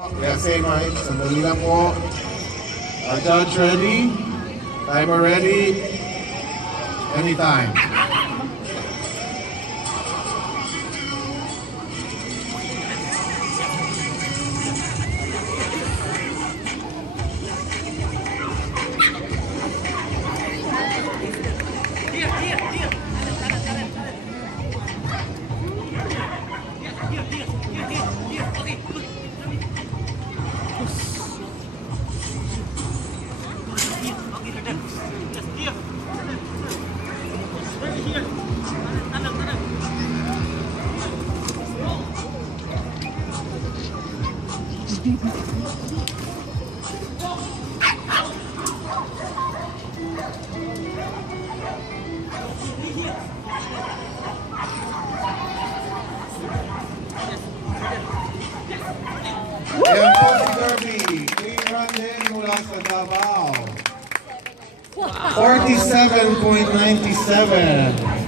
Yeah, same right. Sandali lang po. Judge ready? Timer ready? Anytime. Ayan po si Derby. Clean run din mula sa Davao. 47.97.